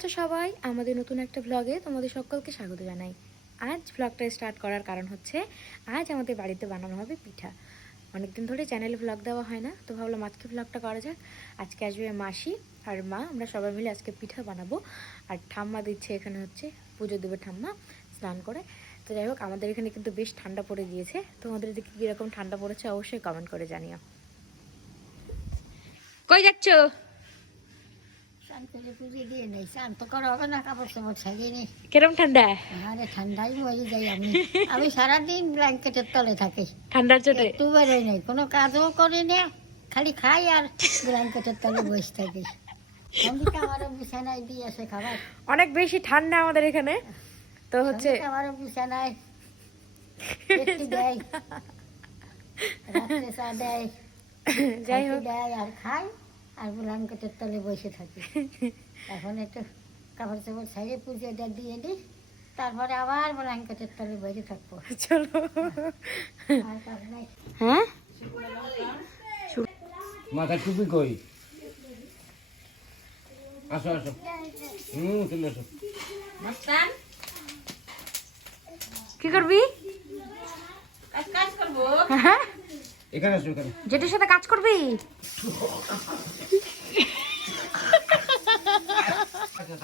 আছো সবাই, আমাদের নতুন একটা ভ্লগে তোমাদের সকলকে স্বাগত জানাই। আজ ভ্লগটা স্টার্ট করার কারণ হচ্ছে, আজ আমাদের বাড়িতে বানানো হবে পিঠা। অনেকদিন ধরে চ্যানেলে ভ্লগ দেওয়া হয় না, তো ভাবলাম আজকে ভ্লগটা করা যাক। আজকে আসবে মাসি আর মা, আমরা সবাই মিলে আজকে পিঠা বানাবো। আর ঠাম্মা দিচ্ছে এখানে হচ্ছে, পুজো দেবে ঠাম্মা স্নান করে। তো যাই হোক, আমাদের এখানে কিন্তু বেশ ঠান্ডা পড়ে গিয়েছে। তোমাদের দিকে কীরকম ঠান্ডা পড়েছে অবশ্যই কমেন্ট করে জানিও। কই যাচ্ছ? কিরম ঠান্ডা? আরে ঠান্ডায় মরে যাই আমি। আমি সারাদিন ব্ল্যাঙ্কেটের তলে থাকি। ঠান্ডার চোটে? একটু বেরোই নেই কোনো কাজও করি না খালি খাই আর ব্ল্যাঙ্কেটের তলে বসে থাকি। বিছানায় দিয়ে আসে খাবার। অনেক বেশি ঠান্ডা আমাদের এখানে। তো হচ্ছে অম্বিকা আমারও বিছানায়। দেয় রাত্রে চা দেয় যাই হোক। দেয় আর খাই। আর ব্ল্যাঙ্কেটের তলে বসে থাকি? এখন একটু কাপড় চাপড় ছাড়িয়ে পুজোটা দিয়ে দিই তারপরে আবার ব্ল্যাঙ্কেটের তলে বসে থাকব? চলো। কাজ হ্যাঁ? মাথা টুপি কই? আসো আসো। হুম চলে আসো। কি করবি? হ্যাঁ। এখানে আসো এখানে। জেঠির সাথে কাজ করবি? আচ্ছা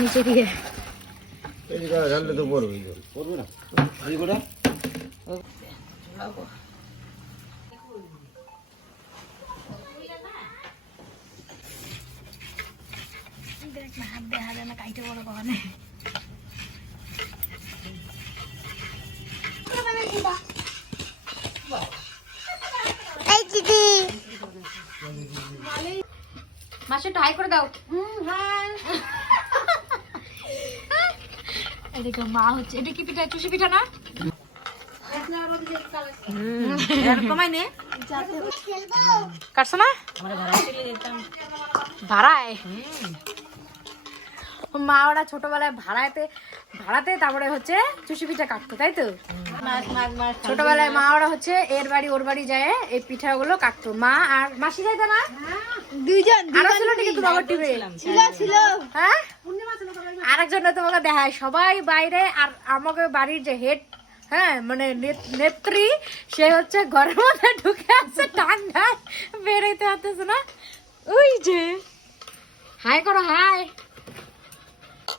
নিচে দিয়ে এই তো পড়বে পড়বে না এই গোটা হাত দে হাত না কাইতে বড় কখনে। মাসে একটু হাই করে দাও। এদিকে মা হচ্ছে এটা কি পিঠা? চুষি পিঠা না? কাটছো না? ভাড়ায়। মা ওরা ছোটবেলায় ভাড়াতে ভাড়াতে তারপরে হচ্ছে চুষি পিঠা কাটতো তাই তো? ছোটবেলায় মা ওরা হচ্ছে এর বাড়ি ওর বাড়ি যায় এই পিঠাগুলো কাটতো। মা আর মাসি যাইতো না? দুইজন আরও ছিল নাকি তো বাবার ছিল ছিল। হ্যাঁ? আরেকজন তোমাকে দেখায় সবাই বাইরে আর আমাকে বাড়ির যে হেড হ্যাঁ মানে নে- নেত্রী সে হচ্ছে ঘরের মধ্যে ঢুকে আছে ঠান্ডায় পারতেছে না। ওই যে। হাই করো হাই।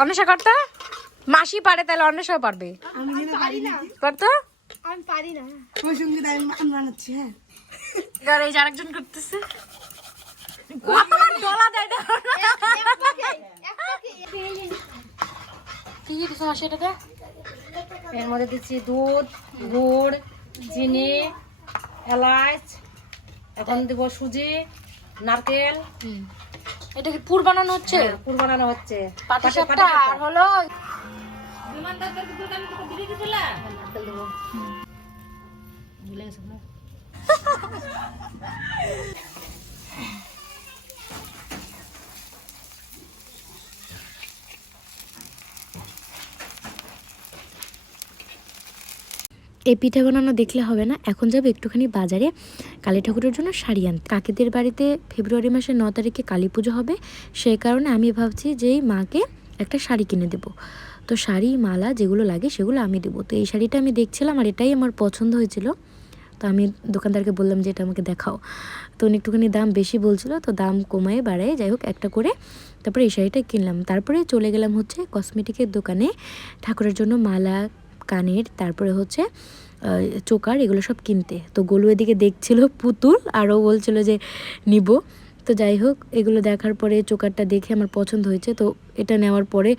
অন্বেষা করতো মাসি পারে তাহলে অন্বেষাও পারবে। করতো আমি পারি না। ওই সঙ্গে আমি মান বানাচ্ছি হ্যাঁ। আর এই আরেকজন করতেছে। কতবার ডলা দেয় না? কি কি হাসি এটাতে? এর মধ্যে দিচ্ছি দুধ গুড় চিনি এলাচ। এখন দিব সুজি নারকেল। এটা কি পুর বানানো হচ্ছে? পুর বানানো হচ্ছে। পাটিসাপটা আর হলো ভুলে গেছো না? এই পিঠা বানানো দেখলে হবে না এখন যাবে একটুখানি বাজারে। কালী ঠাকুরের জন্য শাড়ি আনতে। কাকিদের বাড়িতে ফেব্রুয়ারি মাসের ন তারিখে কালী পুজো হবে সেই কারণে আমি ভাবছি যে মাকে একটা শাড়ি কিনে দেবো। তো শাড়ি, মালা যেগুলো লাগে সেগুলো আমি দেবো। তো এই শাড়িটা আমি দেখছিলাম আর এটাই আমার পছন্দ হয়েছিল। তো আমি দোকানদারকে বললাম যে এটা আমাকে দেখাও। তো উনি একটুখানি দাম বেশি বলছিল, তো দাম কমায় বাড়ায় যাই হোক একটা করে তারপরে এই শাড়িটা কিনলাম। তারপরে চলে গেলাম হচ্ছে কসমেটিকের দোকানে। ঠাকুরের জন্য মালা, কানের, তারপরে হচ্ছে চোকার, এগুলো সব কিনতে। তো গোলু এদিকে দেখছিল পুতুল আরও বলছিল যে, নিব। তো যাই হোক, এগুলো দেখার পরে চোকারটা দেখে আমার পছন্দ হয়েছে। তো এটা নেওয়ার পরে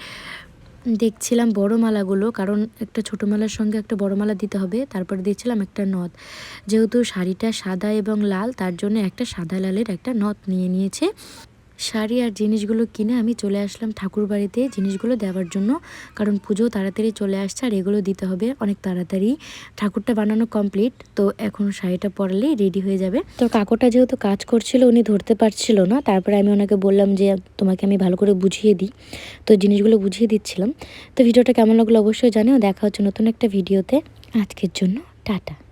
দেখছিলাম বড় মালাগুলো, কারণ একটা ছোট মালার সঙ্গে একটা বড় মালা দিতে হবে। তারপরে দেখছিলাম একটা নথ। যেহেতু শাড়িটা সাদা এবং লাল, তার জন্য একটা সাদা লালের একটা নথ নিয়ে নিয়েছে। শাড়ি আর জিনিসগুলো কিনে আমি চলে আসলাম ঠাকুর বাড়িতে জিনিসগুলো দেওয়ার জন্য। কারণ পুজো তাড়াতাড়ি চলে আসছে আর এগুলো দিতে হবে অনেক তাড়াতাড়ি। ঠাকুরটা বানানো কমপ্লিট তো এখন শাড়িটা পরলেই রেডি হয়ে যাবে। তো কাকুটা যেহেতু কাজ করছিল, উনি ধরতে পারছিল না, তারপরে আমি ওনাকে বললাম যে, তোমাকে আমি ভালো করে বুঝিয়ে দিই। তো জিনিসগুলো বুঝিয়ে দিচ্ছিলাম। তো ভিডিওটা কেমন লাগল অবশ্যই জানিও। দেখা হচ্ছে নতুন একটা ভিডিওতে। আজকের জন্য টাটা।